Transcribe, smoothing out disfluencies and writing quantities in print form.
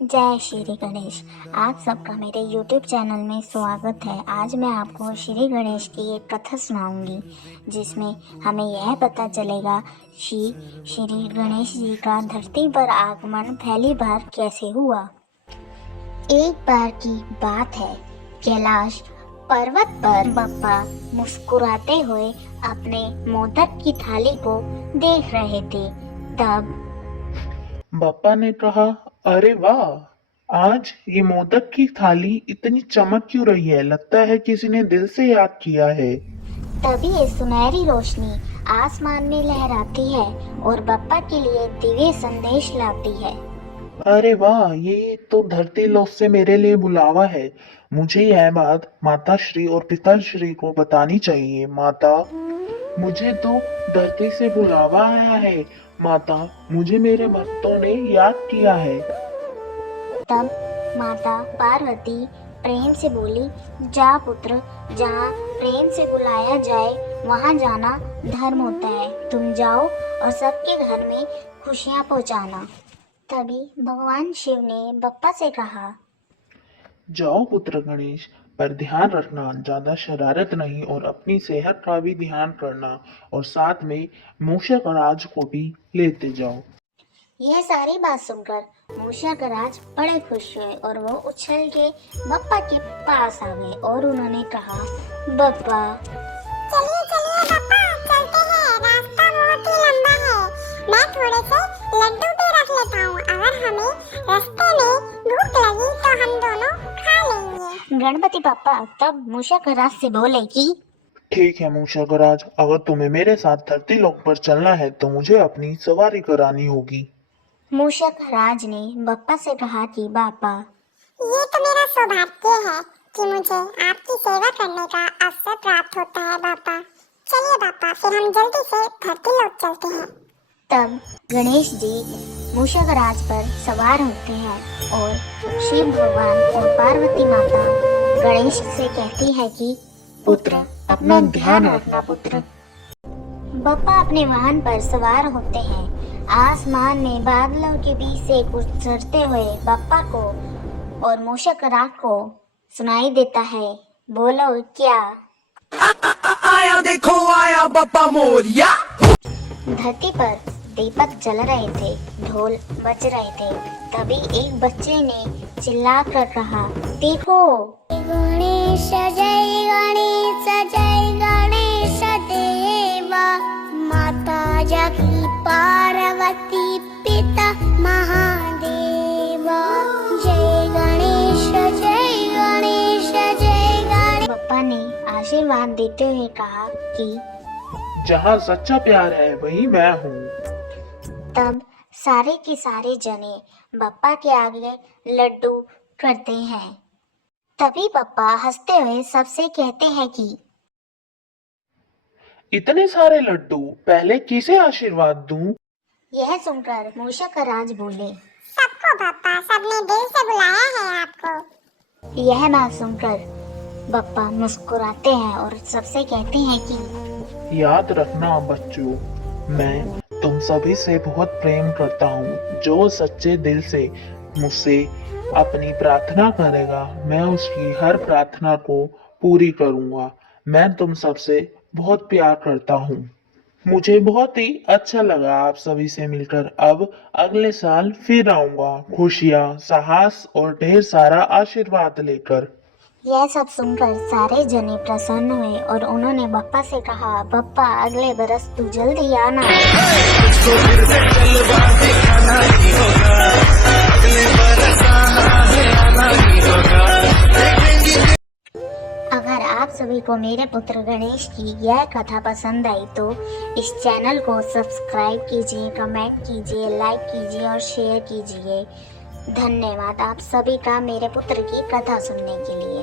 जय श्री गणेश। आप सबका मेरे YouTube चैनल में स्वागत है। आज मैं आपको श्री गणेश की एक कथा सुनाऊंगी जिसमें हमें यह पता चलेगा कि श्री गणेश जी का धरती पर आगमन पहली बार कैसे हुआ। एक बार की बात है, कैलाश पर्वत पर बप्पा मुस्कुराते हुए अपने मोदक की थाली को देख रहे थे। तब बप्पा ने कहा, अरे वाह, आज ये मोदक की थाली इतनी चमक क्यों रही है? लगता है किसी ने दिल से याद किया है। तभी ये सुनहरी रोशनी आसमान में लहराती है और बप्पा के लिए दिव्य संदेश लाती है। अरे वाह, ये तो धरती लोक से मेरे लिए बुलावा है। मुझे यह बात माता श्री और पिताश्री को बतानी चाहिए। माता, मुझे तो धरती से बुलावा आया है। माता, मुझे मेरे भक्तों ने याद किया है। तब माता पार्वती प्रेम से बोली, जा पुत्र, जहाँ प्रेम से बुलाया जाए वहाँ जाना धर्म होता है। तुम जाओ और सबके घर में खुशियाँ पहुँचाना। तभी भगवान शिव ने बप्पा से कहा, जाओ पुत्र गणेश, पर ध्यान रखना, ज्यादा शरारत नहीं और अपनी सेहत का भी ध्यान करना, और साथ में मूषक राज को भी लेते जाओ। यह सारी बात सुनकर मूषक राज बड़े खुश हुए और वो उछल के बप्पा के पास आ गए और उन्होंने कहा, बप्पा चलिए चलिए पापा, चलते हैं। रास्ता बहुत ही लंबा है। मैं थोड़े से लड्डू भी रख लेता हूँ। अगर हमें रास्ते में भूख लगी तो हम दोनों खा लेंगे। गणपति बप्पा तब मूषक राज से बोले कि ठीक है मूषक राज, अगर तुम्हें मेरे साथ धरती लोक पर चलना है तो मुझे अपनी सवारी करानी होगी। मूषक राज ने बप्पा से कहा कि बापा, ये तो मेरा सौभाग्य है कि मुझे आपकी सेवा करने का अवसर प्राप्त होता है बापा। चलिए बापा, फिर हम जल्दी से धरती लोक चलते हैं। तब गणेश जी मूषक राज पर सवार होते हैं और शिव भगवान और पार्वती माता गणेश से कहती है कि पुत्र, अपना ध्यान रखना पुत्र। बप्पा अपने वाहन पर सवार होते हैं। आसमान में बादलों के बीच से गुजरते हुए बप्पा को और मूषक राज को सुनाई देता है, बोलो क्या? आया देखो आया बप्पा मोरिया। धरती पर दीपक जल रहे थे, ढोल बज रहे थे। तभी एक बच्चे ने चिल्लाकर कहा, देखो गणेश जय गणेश जय गणेश देवा, माता जगी पार्वती पिता महादेवा। जय गणेश जय गणेश जय गणेश। बप्पा ने आशीर्वाद देते हुए कहा कि जहाँ सच्चा प्यार है वही मैं हूँ। तब सारे के सारे जने बप्पा के आगे लड्डू करते हैं। तभी बप्पा हंसते हुए सबसे कहते हैं कि इतने सारे लड्डू, पहले किसे आशीर्वाद दूं? यह सुनकर मूषक राज बोले, सबको पापा, सबने दिल से बुलाया है आपको। यह बात सुनकर बप्पा मुस्कुराते हैं और सबसे कहते हैं कि याद रखना बच्चों, मैं तुम सभी से बहुत प्रेम करता हूँ। जो सच्चे दिल से मुझसे अपनी प्रार्थना करेगा, मैं उसकी हर प्रार्थना को पूरी करूँगा। मैं तुम सबसे बहुत प्यार करता हूँ। मुझे बहुत ही अच्छा लगा आप सभी से मिलकर। अब अगले साल फिर आऊँगा, खुशियाँ, साहस और ढेर सारा आशीर्वाद लेकर। यह सब सुनकर सारे जने प्रसन्न हुए और उन्होंने बप्पा से कहा, बप्पा अगले बरस तू जल्दी आना। अगर आप सभी को मेरे पुत्र गणेश की यह कथा पसंद आई तो इस चैनल को सब्सक्राइब कीजिए, कमेंट कीजिए, लाइक कीजिए और शेयर कीजिए। धन्यवाद आप सभी का मेरे पुत्र की कथा सुनने के लिए।